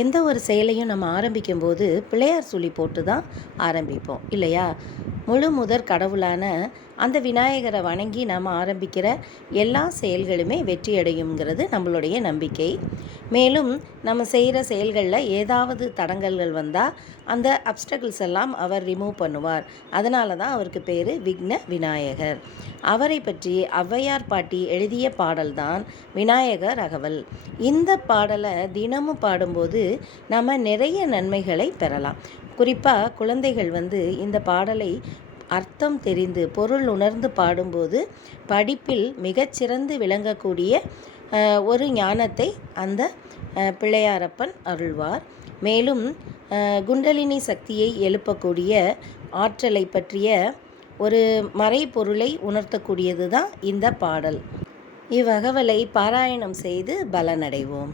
எந்த ஒரு செயலையும் நம்ம ஆரம்பிக்கும்போது பிள்ளையார் சொல்லி போட்டு தான் ஆரம்பிப்போம் இல்லையா? முழு முதற் கடவுளான அந்த விநாயகரை வணங்கி நாம் ஆரம்பிக்கிற எல்லா செயல்களுமே வெற்றியடையுங்கிறது நம்மளுடைய நம்பிக்கை. மேலும் நம்ம செய்கிற செயல்களில் ஏதாவது தடங்கல்கள் வந்தால் அந்த அப்டக்கிள்ஸ் எல்லாம் அவர் ரிமூவ் பண்ணுவார். அதனால தான் அவருக்கு பேர் விக்ன விநாயகர். அவரை பற்றி ஔவையார் பாட்டி எழுதிய பாடல்தான் விநாயகர் அகவல். இந்த பாடலை தினமும் பாடும்போது நம்ம நிறைய நன்மைகளை பெறலாம். குறிப்பாக குழந்தைகள் இந்த பாடலை அர்த்தம் தெரிந்து பொருள் உணர்ந்து பாடும்போது படிப்பில் மிகச்சிறந்து விளங்கக்கூடிய ஒரு ஞானத்தை அந்த பிள்ளையாரப்பன் அருள்வார். மேலும் குண்டலினி சக்தியை எழுப்பக்கூடிய ஆற்றலை பற்றிய ஒரு மறைபொருளை உணர்த்தக்கூடியது தான் இந்த பாடல். இவ்வகவலை பாராயணம் செய்து பலனடைவோம்.